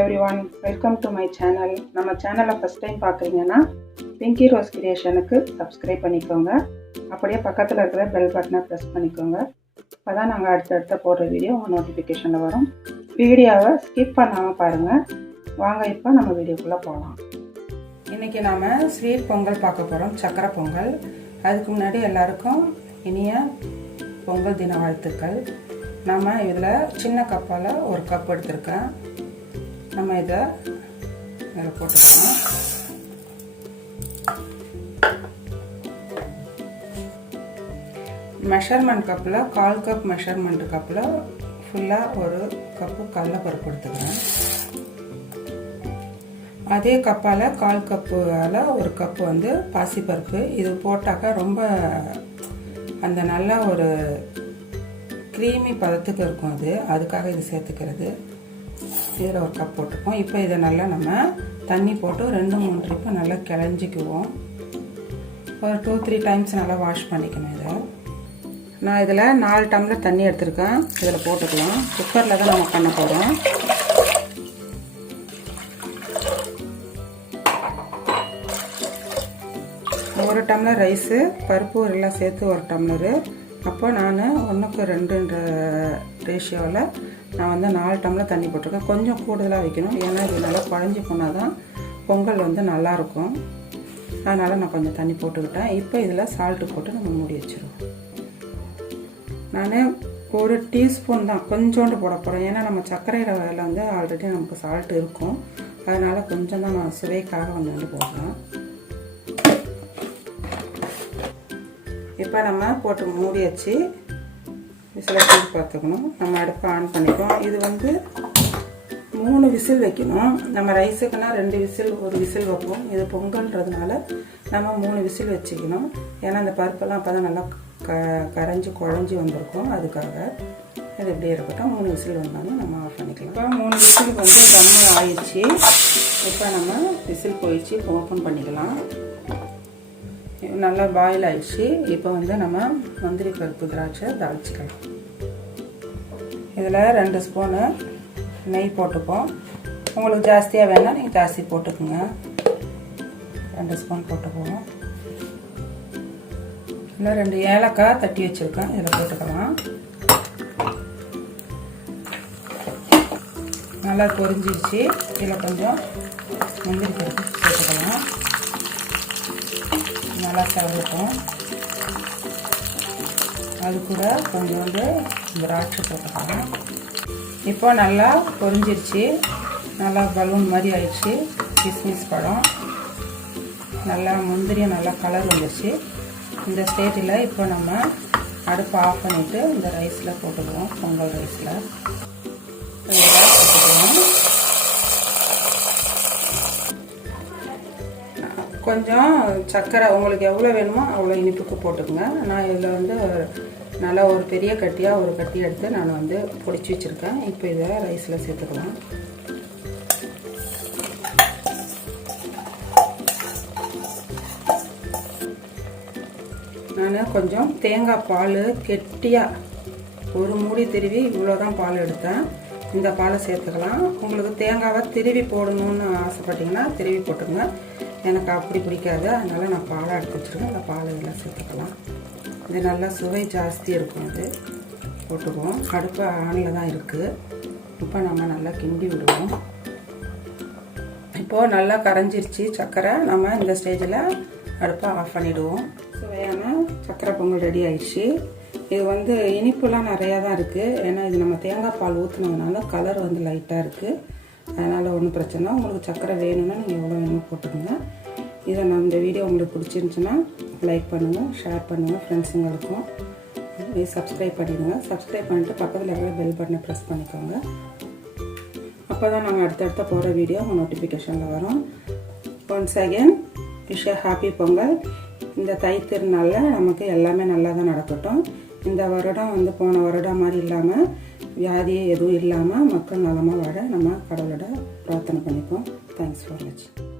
everyone, welcome to my channel. நம்ம சேனலை first time பார்க்குறீங்கன்னா பிங்கி ரோஸ் கிரியேஷனுக்கு சப்ஸ்கிரைப் பண்ணிக்கோங்க. அப்படியே பக்கத்தில் இருக்கிற பெல் பட்டனை ப்ரெஸ் பண்ணிக்கோங்க. அப்போ தான் நாங்கள் அடுத்தடுத்த போடுற வீடியோ உங்கள் நோட்டிஃபிகேஷனில் வரும். வீடியோவை ஸ்கிப் பண்ணாமல் பாருங்கள். வாங்க இப்போ நம்ம வீடியோக்குள்ளே போகலாம். இன்றைக்கி நாம் ஸ்வீட் பொங்கல் பார்க்க போகிறோம், சக்கரை பொங்கல். அதுக்கு முன்னாடி எல்லாருக்கும் இனிய பொங்கல் தின வாழ்த்துக்கள். நம்ம இதில் சின்ன கப்பால் ஒரு கப் எடுத்துருக்கேன். நம்ம இதை இதில் போட்டுக்கலாம். மெஷர்மெண்ட் கப்பில் 1/4 கப் மெஷர்மெண்ட் கப்பில் ஃபுல்லாக ஒரு கப்பு கடலைப்பருப்பு எடுத்துக்கிறேன். அதே கப்பால் 1/4 கப்பால் ஒரு கப்பு வந்து பாசிப்பருப்பு. இது போட்டாக்கா ரொம்ப அந்த நல்லா ஒரு க்ரீமி பதத்துக்கு இருக்கும். அதுக்காக இது சேர்த்துக்கிறது. இதில் ஒரு கப் போட்டுப்போம். இப்போ இதை நல்லா நம்ம தண்ணி போட்டு 2-3 ட்ரிப்பு நல்லா கிளஞ்சிக்குவோம். ஒரு 2-3 டைம்ஸ் நல்லா வாஷ் பண்ணிக்கணும். இதை நான் இதில் 4 டம்ளர் தண்ணி எடுத்துருக்கேன். இதில் போட்டுக்கலாம். குக்கரில் தான் நம்ம பண்ண போகிறோம். ஒரு டம்ளர் ரைஸு, பருப்பு எல்லாம் சேர்த்து 1 டம்ளரு. அப்போ நான் 1:2 ரேஷியோவில் நான் வந்து 4 டம்ளர் தண்ணி போட்டிருக்கேன். கொஞ்சம் கூடுதலாக வைக்கணும், ஏன்னா இது நல்லா குழஞ்சி போனால் தான் பொங்கல் வந்து நல்லாயிருக்கும். அதனால் நான் கொஞ்சம் தண்ணி போட்டுக்கிட்டேன். இப்போ இதில் சால்ட்டு போட்டு நம்ம மூடி வச்சுருவோம். நான் 1 டீஸ்பூன் தான் கொஞ்சோண்டு போட போகிறேன், ஏன்னா நம்ம சர்க்கரை ரவையில் வந்து ஆல்ரெடி நமக்கு சால்ட்டு இருக்கும். அதனால் கொஞ்சம் தான் நான் சுவைக்காக வந்து போடுறேன். இப்போ நம்ம போட்டு மூடி வச்சு விசில் தூக்கி பார்த்துக்கணும். நம்ம அடுப்பை ஆன் பண்ணிப்போம். இது வந்து 3 விசில் வைக்கணும். நம்ம ரைஸுக்குன்னா 2 விசில் 1 விசில் வைப்போம். இது பொங்கல்ன்றதுனால நம்ம 3 விசில் வச்சுக்கணும். ஏன்னா அந்த பருப்பெல்லாம் அப்போ தான் நல்லா கரைஞ்சி குழஞ்சி வந்திருக்கும். அதுக்காக இது இப்படியே இருக்கட்டும். 3 விசில் வந்தாலும் நம்ம ஆஃப் பண்ணிக்கலாம். இப்போ 3 விசில் வந்து கம்மி ஆயிடுச்சு. இப்போ நம்ம விசில் போயிடுச்சு. இப்போ ஓப்பன் பண்ணிக்கலாம். நல்லா பாயில் ஆயிடுச்சு. இப்போ வந்து நம்ம முந்திரி பருப்பு திராட்சை தாளிச்சிக்கலாம். இதில் 2 ஸ்பூனு நெய் போட்டுப்போம். உங்களுக்கு ஜாஸ்தியாக வேணால் நீங்கள் ஜாஸ்தி போட்டுக்குங்க. 2 ஸ்பூன் போட்டுக்குவோம். இதில் 2 ஏலக்காய் தட்டி வச்சுருக்கேன். இதில் போட்டுக்கலாம். நல்லா பொரிஞ்சிடுச்சு. இதில் கொஞ்சம் முந்திரி பருப்பு போட்டுக்கலாம். நல்லா கலந்துட்டோம். அது கூட கொஞ்சோண்டு திராட்சை போட்டுக்கலாம். இப்போ நல்லா பொரிஞ்சிருச்சு. நல்லா பலூன் மாதிரி ஆயிடுச்சு. கிஸ்மிஸ் பழம் நல்லா முந்திரியும் நல்லா கலர் வந்துடுச்சு. இந்த ஸ்டேஜில் இப்போ நம்ம அடுப்பை ஆஃப் பண்ணிவிட்டு இந்த ரைஸில் போட்டுக்குவோம். பொங்கல் ரைஸில் போட்டுக்குவோம். கொஞ்சம் சர்க்கரை உங்களுக்கு எவ்வளோ வேணுமோ அவ்வளோ இனிப்புக்கு போட்டுக்கோங்க. நான் இதில் வந்து நல்லா ஒரு பெரிய கட்டியாக ஒரு கட்டி எடுத்து நான் வந்து பொடிச்சு வச்சுருக்கேன். இப்போ இதை ரைஸில் சேர்த்துக்கலாம். நான் கொஞ்சம் தேங்காய் பால் கெட்டியாக ஒரு மூடி திருவி இவ்வளோதான் பால் எடுத்தேன். இந்த பாலை சேர்த்துக்கலாம். உங்களுக்கு தேங்காவை திருவி போடணும்னு ஆசைப்பட்டீங்கன்னா திருவி போட்டுக்கோங்க. எனக்கு அப்படி பிடிக்காது, அதனால் நான் பாலை எடுத்து வச்சுருக்கேன். அந்த பாலை இதெல்லாம் சேர்த்துக்கலாம். இது நல்லா சுவை ஜாஸ்தி இருக்கும். இது போட்டுக்குவோம். அடுப்பு ஆனில் தான் இருக்குது. இப்போ நம்ம நல்லா கிண்டி விடுவோம். இப்போது நல்லா கரைஞ்சிருச்சு சர்க்கரை. நம்ம இந்த ஸ்டேஜில் அடுப்பை ஆஃப் பண்ணிவிடுவோம். சுவையான சர்க்கரை பொங்கல் ரெடி ஆயிடுச்சு. இது வந்து இனிப்புலாம் நிறையா தான் இருக்குது. ஏன்னா இது நம்ம தேங்காய் பால் ஊற்றுனதுனால கலர் வந்து லைட்டாக இருக்குது. அதனால் ஒன்றும் பிரச்சனை. உங்களுக்கு சர்க்கரை வேணும்னா நீங்கள் எவ்வளோ வேணுமோ போட்டுக்கோங்க. இதை நம்ம இந்த வீடியோ உங்களுக்கு பிடிச்சிருந்துச்சுன்னா லைக் பண்ணுங்கள், ஷேர் பண்ணுங்கள் ஃப்ரெண்ட்ஸுங்களுக்கும். சப்ஸ்கிரைப் பண்ணிடுங்க. சப்ஸ்கிரைப் பண்ணிவிட்டு பக்கத்தில் இருக்கிற பெல் பட்டனை ப்ரெஸ் பண்ணிக்கோங்க. அப்போ தான் நாங்கள் அடுத்தடுத்த போகிற வீடியோ உங்கள் நோட்டிஃபிகேஷனில் வரும். ஒன்ஸ் அகெயின் விஷ் எ ஹாப்பி பொங்கல். இந்த தை திருநாளில் நமக்கு எல்லாமே நல்லா தான் நடக்கட்டும். இந்த வருடம் வந்து போன வருடம் மாதிரி இல்லாமல் வியாதி எதுவும் இல்லாமல் மக்கள் நலமாக வாழ நம்ம கடவுளோட பிரார்த்தனை பண்ணிப்போம். தேங்க்ஸ் ஃபார் வாட்சிங்.